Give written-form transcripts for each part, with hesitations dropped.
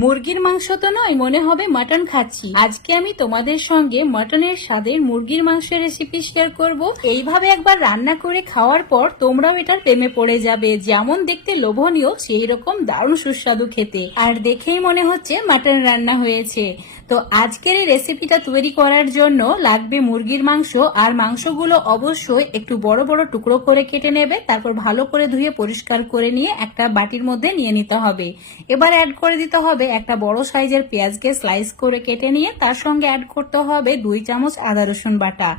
মুরগির মাংস তো নয়, মনে হবে মাটন খাচ্ছি। আজকে আমি তোমাদের সঙ্গে মাটনের স্বাদের মুরগির মাংসের রেসিপি শেয়ার করব। এইভাবে একবার রান্না করে খাওয়ার পর তোমরাও এটার প্রেমে পড়ে যাবে। যেমন দেখতে লোভনীয়, সেই রকম দারুণ সুস্বাদু খেতে, আর দেখেই মনে হচ্ছে মাটন রান্না হয়েছে। তো আজকের এই রেসিপিটা তৈরি করার জন্য লাগবে মুরগির মাংস, আর মাংসগুলো অবশ্যই একটু বড় বড় টুকরো করে কেটে নেবে। তারপর ভালো করে ধুয়ে পরিষ্কার করে নিয়ে একটা বাটির মধ্যে নিয়ে নিতে হবে। এবার অ্যাড করে দিতে হবে একটা বড় সাইজের পেঁয়াজকে স্লাইস করে কেটে নিয়ে তার সঙ্গে অ্যাড করতে হবে 2 চামচ আদা রসুন বাটা।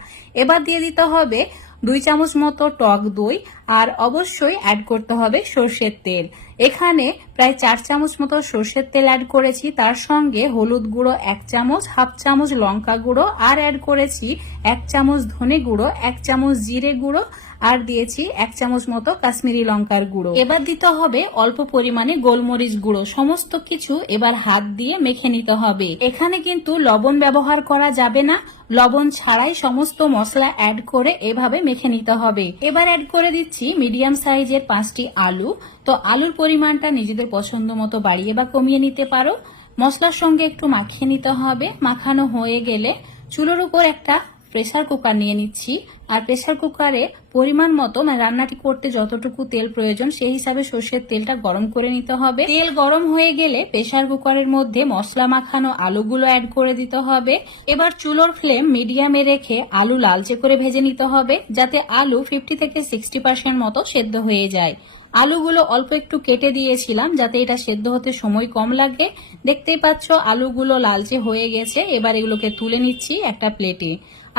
এবার দিয়ে দিতে হবে 2 চামচ মতো টক দই, আর অবশ্যই অ্যাড করতে হবে সর্ষের তেল। এখানে প্রায় 4 চামচ মতো সর্ষের তেল অ্যাড করেছি। তার সঙ্গে হলুদ গুঁড়ো 1 চামচ, হাফ চামচ লঙ্কা গুঁড়ো, আর অ্যাড করেছি 1 চামচ ধনে গুঁড়ো, 1 চামচ জিরে গুঁড়ো, আর দিয়েছি 1 চামচ মতো কাশ্মীরি লঙ্কার গুঁড়ো। এবার দিতে হবে অল্প পরিমাণে গোলমরিচ গুঁড়ো। সমস্ত কিছু এবার হাত দিয়ে মেখে নিতে হবে। এখানে কিন্তু লবণ ব্যবহার করা যাবে না, লবণ ছাড়াই সমস্ত মশলা অ্যাড করে এভাবে মেখে নিতে হবে। এবার অ্যাড করে দিচ্ছি মিডিয়াম সাইজের 5টি আলু। তো আলুর পরিমাণটা নিজেদের পছন্দ মতো বাড়িয়ে বা কমিয়ে নিতে পারো। মশলার সঙ্গে একটু মাখিয়ে নিতে হবে। মাখানো হয়ে গেলে চুলোর উপর একটা প্রেসার কুকার নিয়ে নিচ্ছি, আর প্রেসার কুকারে পরিমাণ মতো মানে রান্নাটি করতে যতটুকু তেল প্রয়োজন সেই হিসাবে সর্ষের তেলটা গরম করে নিতে হবে। তেল গরম হয়ে গেলে প্রেসার কুকারের মধ্যে মশলা মাখানো আলুগুলো অ্যাড করে দিতে হবে। এবার চুলোর ফ্লেম মিডিয়ামে রেখে আলু লালচে করে ভেজে নিতে হবে, যাতে আলু 50 থেকে 60% মতো সেদ্ধ হয়ে যায়। আলুগুলো অল্প একটু কেটে দিয়েছিলাম যাতে এটা সেদ্ধ হতে সময় কম লাগে। দেখতেই পাচ্ছ আলুগুলো লালচে হয়ে গেছে। এবার এগুলোকে তুলে নিচ্ছি একটা প্লেটে।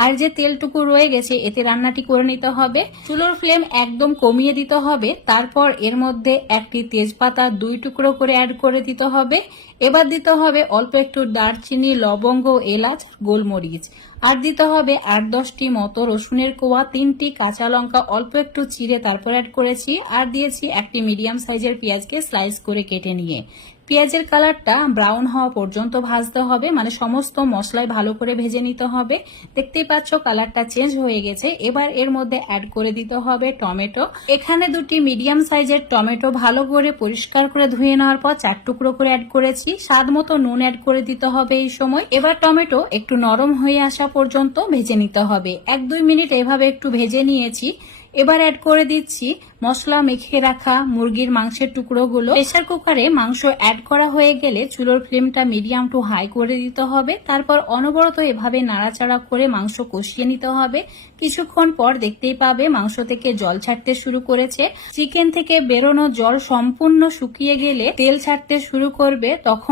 আর যে তেলটুকু রয়ে গেছে এতে রান্নাটি করে নিতে হবে। চুলোর ফ্লেম একদম কমিয়ে দিতে হবে। তারপর এর মধ্যে একটি তেজপাতা 2 টুকরো করে অ্যাড করে দিতে হবে। এবার দিতে হবে অল্প একটু দারচিনি, লবঙ্গ, এলাচ, গোলমরিচ, আর দিতে হবে 8-10টি মতো রসুনের কোয়া, 3টি কাঁচা লঙ্কা অল্প একটু চিড়ে তারপর অ্যাড করেছি, আর দিয়েছি একটি মিডিয়াম সাইজের পেঁয়াজকে স্লাইস করে কেটে নিয়ে। পেঁয়াজের কালারটা ব্রাউন হওয়া পর্যন্ত ভাজতে হবে, মানে সমস্ত মশলায় ভালো করে ভেজে নিতে হবে। দেখতেই পাচ্ছ কালারটা চেঞ্জ হয়ে গেছে। এবার এর মধ্যে অ্যাড করে দিতে হবে টমেটো। এখানে 2টি মিডিয়াম সাইজের টমেটো ভালো করে পরিষ্কার করে ধুয়ে নেওয়ার পর 4 টুকরো করে অ্যাড করেছি। স্বাদ মতো নুন অ্যাড করে দিতে হবে এই সময়। এবার টমেটো একটু নরম হয়ে আসা পর্যন্ত ভেজে নিতে হবে। 1-2 মিনিট এভাবে একটু ভেজে নিয়েছি। এবার অ্যাড করে দিচ্ছি মশলা মেখে রাখা মুরগির মাংসের টুকরোগুলো। প্রেসার কুকারে মাংস অ্যাড করা হয়ে গেলে চুলোর ফ্লেমটা মিডিয়াম টু হাই করে দিতে হবে। তারপর অনবরত এভাবে নাড়াচাড়া করে মাংস কষিয়ে নিতে হবে। কিছুক্ষণ পর দেখতেই পাবে মাংস থেকে জল ছাড়তে শুরু করেছে। চিকেন থেকে বেরোনো জল সম্পূর্ণ শুকিয়ে গেলে তেল ছাড়তে শুরু করবে। তখন